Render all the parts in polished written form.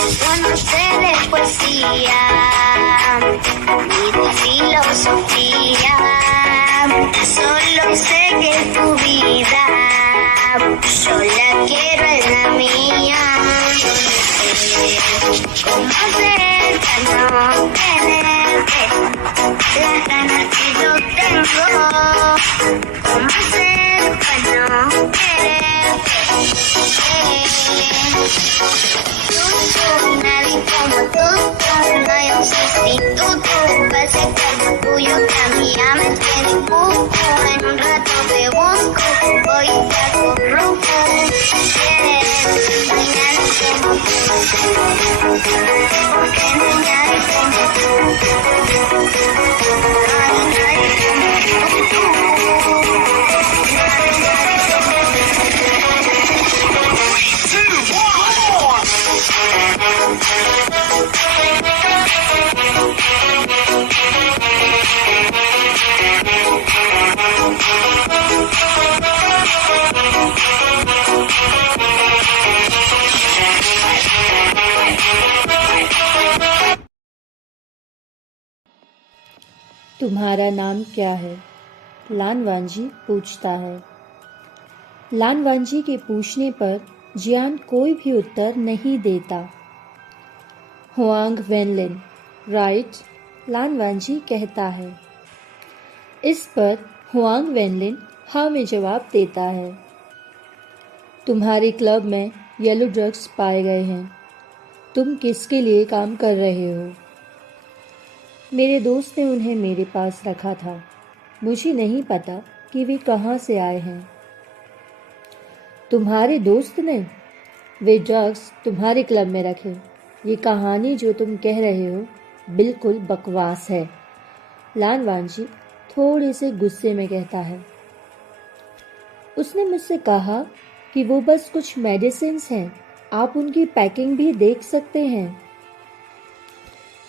Yo no sé de poesía ni de filosofía, solo sé que tu vida yo la quiero en la mía. ¿Cómo hacer para no tenerte las ganas que yo tengo? ¿Cómo hacer para no quererte? Nadie como tú, no hay un sustituto. Para acercarme tuyo, que a mí ya me tiene cuco. En un rato te busco, voy y te hago rumbo. No hay nadie como tú, porque no hay nadie como tú. No hay nadie como tú. तुम्हारा नाम क्या है? लानवांजी पूछता है। लानवांजी के पूछने पर जियान कोई भी उत्तर नहीं देता। Huang Wenlin, right? लानवांजी कहता है। इस पर हुआंग वेनलिन हाँ में जवाब देता है। तुम्हारे क्लब में येलो ड्रग्स पाए गए हैं। तुम किसके लिए काम कर रहे हो? मेरे दोस्त ने उन्हें मेरे पास रखा था। मुझे नहीं पता कि वे कहाँ से आए हैं। तुम्हारे दोस्त ने वे ड्रग्स तुम्हारे क्लब में रखे? ये कहानी जो तुम कह रहे हो बिल्कुल बकवास है। लानवांजी थोड़े से गुस्से में कहता है। उसने मुझसे कहा कि वो बस कुछ मेडिसिन्स हैं, आप उनकी पैकिंग भी देख सकते हैं।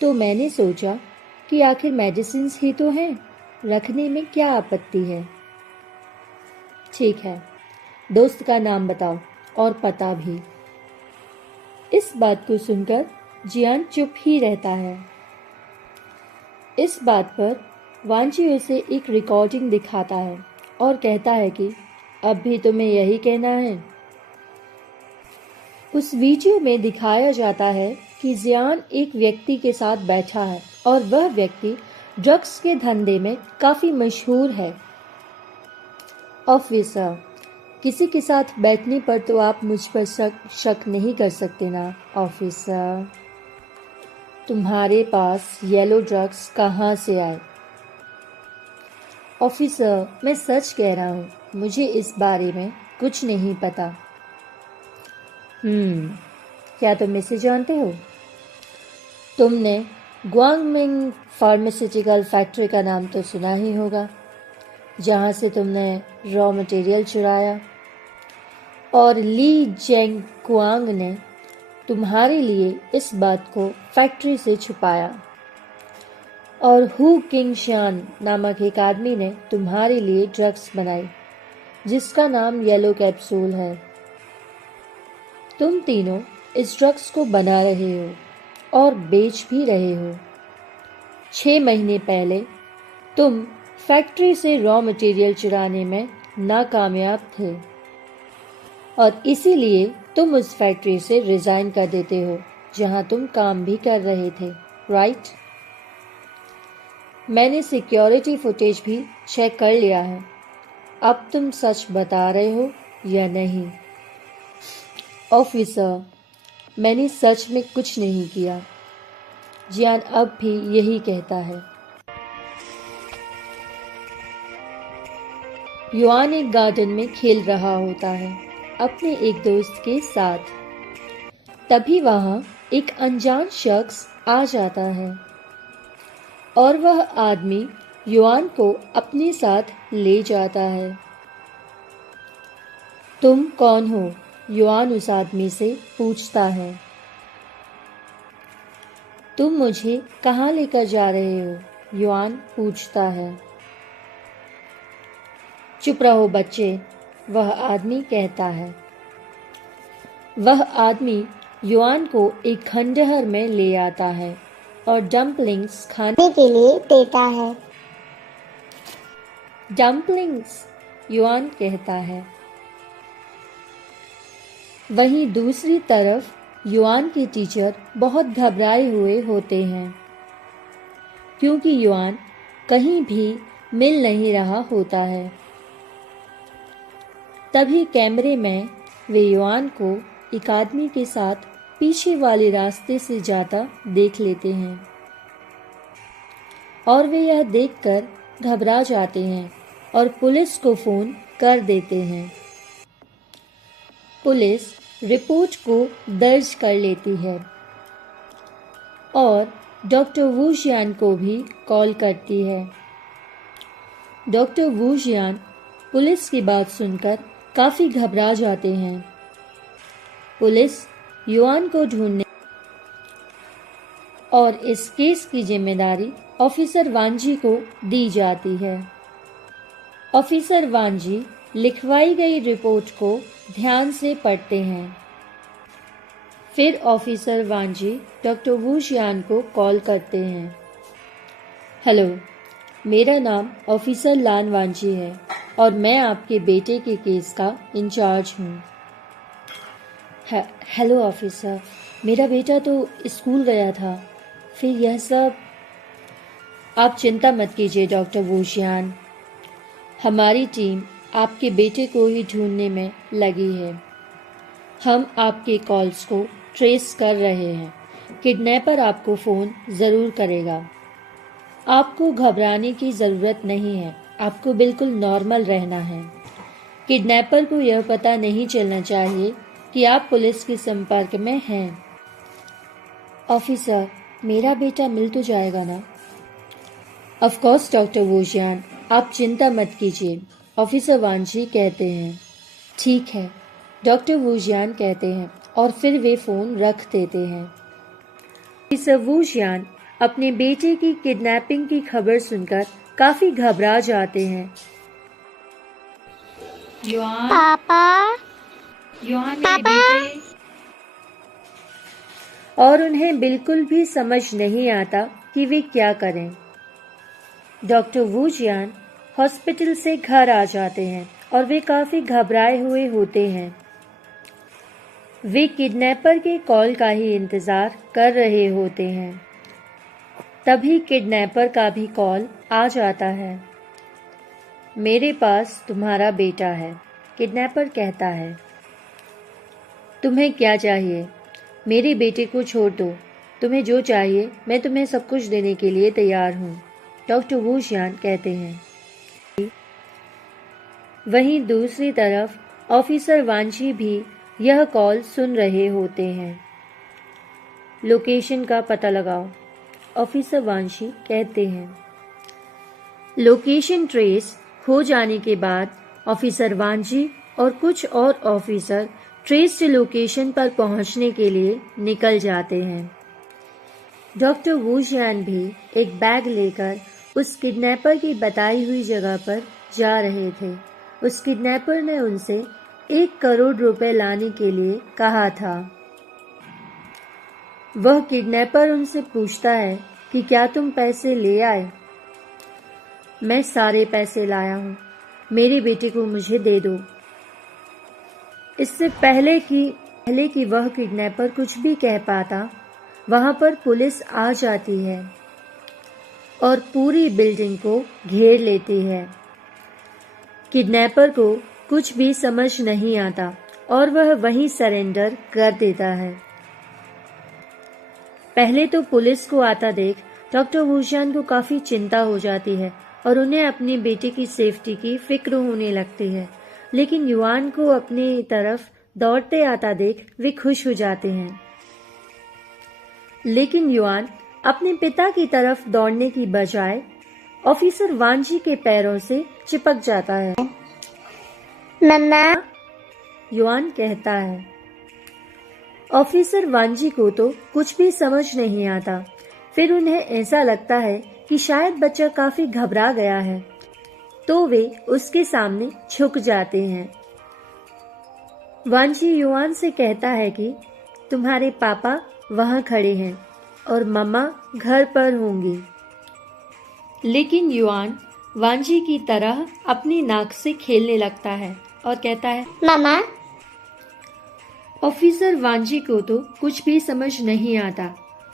तो मैंने सोचा कि आखिर मेडिसिन्स ही तो हैं, रखने में क्या आपत्ति है। ठीक है, दोस्त का नाम बताओ और पता भी। इस बात को सुनकर जियान चुप ही रहता है। इस बात पर वांची उसे एक रिकॉर्डिंग दिखाता है और कहता है कि अब भी तुम्हें यही कहना है। उस वीडियो में दिखाया जाता है कि जियान एक व्यक्ति के साथ बैठा है और वह व्यक्ति ड्रग्स के धंधे में काफी मशहूर है। ऑफिसर, किसी के साथ बैठने पर तो आप मुझ पर शक नहीं कर सकते ना ऑफिसर। तुम्हारे पास येलो ड्रग्स कहाँ से आए? ऑफिसर, मैं सच कह रहा हूँ, मुझे इस बारे में कुछ नहीं पता। क्या तुम इसे जानते हो? तुमने ग्वांगमिंग फार्मास्यूटिकल फैक्ट्री का नाम तो सुना ही होगा, जहाँ से तुमने रॉ मटेरियल चुराया और ली जेंग कुआंग ने तुम्हारे लिए इस बात को फैक्ट्री से छुपाया और हु किंग शान नामक एक आदमी ने तुम्हारे लिए ड्रग्स बनाई जिसका नाम येलो कैप्सूल है। तुम तीनों इस ड्रग्स को बना रहे हो और बेच भी रहे हो। 6 महीने पहले तुम फैक्ट्री से रॉ मटेरियल चुराने में नाकामयाब थे और इसीलिए तुम उस फैक्ट्री से रिजाइन कर देते हो जहां तुम काम भी कर रहे थे, राइट? मैंने सिक्योरिटी फुटेज भी चेक कर लिया है। अब तुम सच बता रहे हो या नहीं? ऑफिसर, मैंने सच में कुछ नहीं किया। जियान अब भी यही कहता है। युआन एक गार्डन में खेल रहा होता है अपने एक दोस्त के साथ। तभी वहां एक अनजान शख्स आ जाता है और वह आदमी युआन को अपने साथ ले जाता है। तुम कौन हो? युआन उस आदमी से पूछता है। तुम मुझे कहाँ लेकर जा रहे हो? युआन पूछता है। चुप रहो बच्चे, वह आदमी कहता है। वह आदमी युआन को एक खंडहर में ले आता है और डम्पलिंग्स खाने के लिए देता है। डम्पलिंग्स, युआन कहता है। वहीं दूसरी तरफ युआन के टीचर बहुत घबराए हुए होते हैं क्योंकि युआन कहीं भी मिल नहीं रहा होता है। तभी कैमरे में वे युआन को एक आदमी के साथ पीछे वाले रास्ते से जाता देख लेते हैं और वे यह देखकर घबरा जाते हैं और पुलिस को फोन कर देते हैं। पुलिस रिपोर्ट को दर्ज कर लेती है और डॉक्टर वू जियान को भी कॉल करती है। डॉक्टर वू जियान पुलिस की बात सुनकर काफी घबरा जाते हैं। पुलिस युआन को ढूंढने और इस केस की जिम्मेदारी ऑफिसर वांजी को दी जाती है। ऑफिसर वांजी लिखवाई गई रिपोर्ट को ध्यान से पढ़ते हैं। फिर ऑफिसर वांजी डॉक्टर वू जियान को कॉल करते हैं। हेलो, मेरा नाम ऑफिसर लान वांजी है और मैं आपके बेटे के केस का इंचार्ज हूँ। हेलो ऑफिसर, मेरा बेटा तो स्कूल गया था, फिर यह सब। आप चिंता मत कीजिए डॉक्टर वू जियान, हमारी टीम आपके बेटे को ही ढूंढने में लगी है। हम आपके कॉल्स को ट्रेस कर रहे हैं। किडनैपर आपको फ़ोन ज़रूर करेगा। आपको घबराने की ज़रूरत नहीं है, आपको बिल्कुल नॉर्मल रहना है। किडनैपर को यह पता नहीं चलना चाहिए कि आप पुलिस के संपर्क में हैं। ऑफिसर, मेरा बेटा मिल तो जाएगा ना? ऑफ कोर्स डॉक्टर वू जियान, आप चिंता मत कीजिए, ऑफिसर वांजी कहते हैं। ठीक है, डॉक्टर वू जियान कहते हैं और फिर वे फ़ोन रख देते हैं। ऑफिसर वू जियान अपने बेटे की किडनैपिंग की खबर सुनकर काफ़ी घबरा जाते हैं। पापा, बेटे, और उन्हें बिल्कुल भी समझ नहीं आता कि वे क्या करें। डॉक्टर वू जियान हॉस्पिटल से घर आ जाते हैं और वे काफ़ी घबराए हुए होते हैं। वे किडनैपर के कॉल का ही इंतज़ार कर रहे होते हैं। तभी किडनैपर का भी कॉल आ जाता है। मेरे पास तुम्हारा बेटा है, किडनैपर कहता है। तुम्हें क्या चाहिए? मेरे बेटे को छोड़ दो। तुम्हें जो चाहिए मैं तुम्हें सब कुछ देने के लिए तैयार हूँ, डॉक्टर वू जियान कहते हैं। वहीं दूसरी तरफ ऑफिसर वांजी भी यह कॉल सुन रहे होते हैं। लोकेशन का पता लगाओ, ऑफिसर वांजी कहते हैं। लोकेशन ट्रेस हो जाने के बाद ऑफिसर वांजी और कुछ और ऑफिसर ट्रेस्ड लोकेशन पर पहुंचने के लिए निकल जाते हैं। डॉक्टर वू जियान भी एक बैग लेकर उस किडनैपर की बताई हुई जगह पर जा रहे थे। उस किडनैपर ने उनसे 1 करोड़ रुपए लाने के लिए कहा था। वह किडनैपर उनसे पूछता है कि क्या तुम पैसे ले आए? मैं सारे पैसे लाया हूँ, मेरे बेटे को मुझे दे दो। इससे पहले कि वह किडनैपर कुछ भी कह पाता, वहां पर पुलिस आ जाती है और पूरी बिल्डिंग को घेर लेती है। किडनैपर को कुछ भी समझ नहीं आता और वह वहीं सरेंडर कर देता है। पहले तो पुलिस को आता देख डॉक्टर वू जियान को काफी चिंता हो जाती है और उन्हें अपने बेटे की सेफ्टी की फिक्र होने लगती है। लेकिन युआन को अपनी तरफ दौड़ते आता देख वे खुश हो जाते हैं। लेकिन युआन अपने पिता की तरफ दौड़ने की बजाय ऑफिसर वांजी के पैरों से चिपक जाता है। मम्मा, युआन कहता है। ऑफिसर वांजी को तो कुछ भी समझ नहीं आता। फिर उन्हें ऐसा लगता है कि शायद बच्चा काफी घबरा गया है, तो वे उसके सामने झुक जाते हैं। वांजी युआन से कहता है कि तुम्हारे पापा वहाँ खड़े हैं और मम्मा घर पर होंगी। लेकिन युआन वांजी की तरह अपनी नाक से खेलने लगता है और कहता है, मम्मा। ऑफिसर वांजी को तो कुछ भी समझ नहीं आता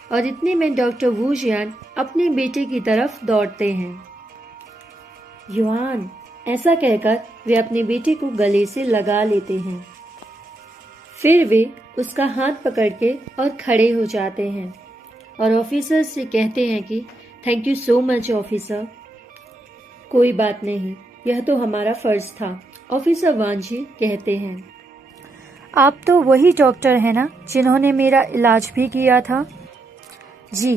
और इतने में डॉक्टर वू जियान अपने बेटे की तरफ दौड़ते हैं। युआन, ऐसा कहकर वे अपने बेटे को गले से लगा लेते हैं। फिर वे उसका हाथ पकड़ के और खड़े हो जाते हैं और ऑफिसर से कहते हैं कि thank you so much officer. कोई बात नहीं, यह तो हमारा फर्ज था, ऑफिसर वांजी कहते हैं। आप तो वही डॉक्टर हैं ना जिन्होंने मेरा इलाज भी किया था? जी,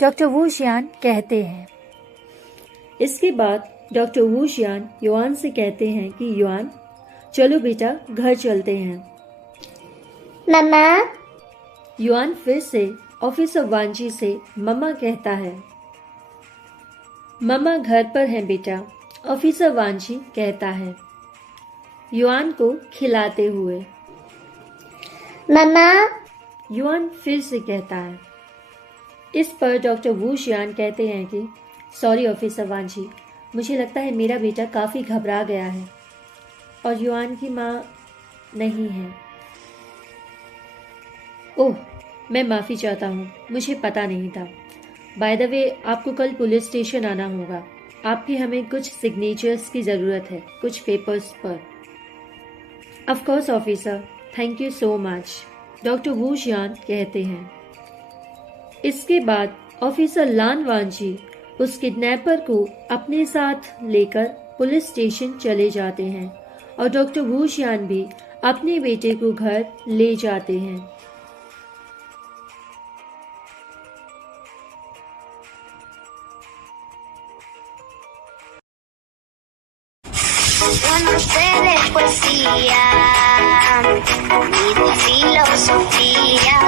डॉक्टर वू जियान कहते हैं। इसके बाद डॉक्टर वू जियान युआन से कहते हैं कि युआन, चलो बेटा घर चलते हैं। मम्मा। युआन फिर से ऑफिसर वांजी से मम्मा कहता है। मम्मा घर पर हैं बेटा, ऑफिसर वांजी कहता है युआन को खिलाते हुए। मम्मा। युआन फिर से कहता है। इस पर डॉक्टर वू जियान कहते हैं कि सॉरी ऑफिसर वांजी, मुझे लगता है मेरा बेटा काफ़ी घबरा गया है और युआन की माँ नहीं है। ओह, मैं माफ़ी चाहता हूँ, मुझे पता नहीं था। बाय द वे, आपको कल पुलिस स्टेशन आना होगा। आपकी हमें कुछ सिग्नेचर्स की ज़रूरत है, कुछ पेपर्स पर। Of course officer, thank you so much, doctor Wu Jian कहते हैं। इसके बाद ऑफिसर लान वांजी उस किडनैपर को अपने साथ लेकर पुलिस स्टेशन चले जाते हैं और डॉक्टर वू जियान भी अपने बेटे को घर ले जाते हैं। Yo no sé de poesía ni de filosofía,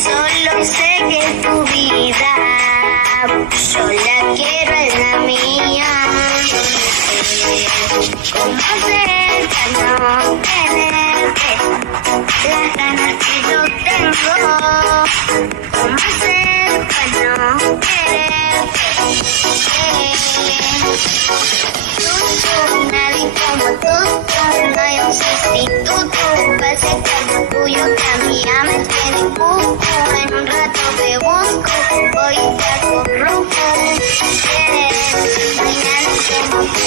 solo sé que tu vida yo la quiero en la mía. ¿Cómo hacer para no tenerte las ganas que yo tengo? ¿Cómo hacer para no quererte? Nadie como tú, no hay un sustituto. Para ese cuerpo tuyo que a mí ya me tiene cuco. En un rato te busco, voy y te acurruco. No hay nadie como tú.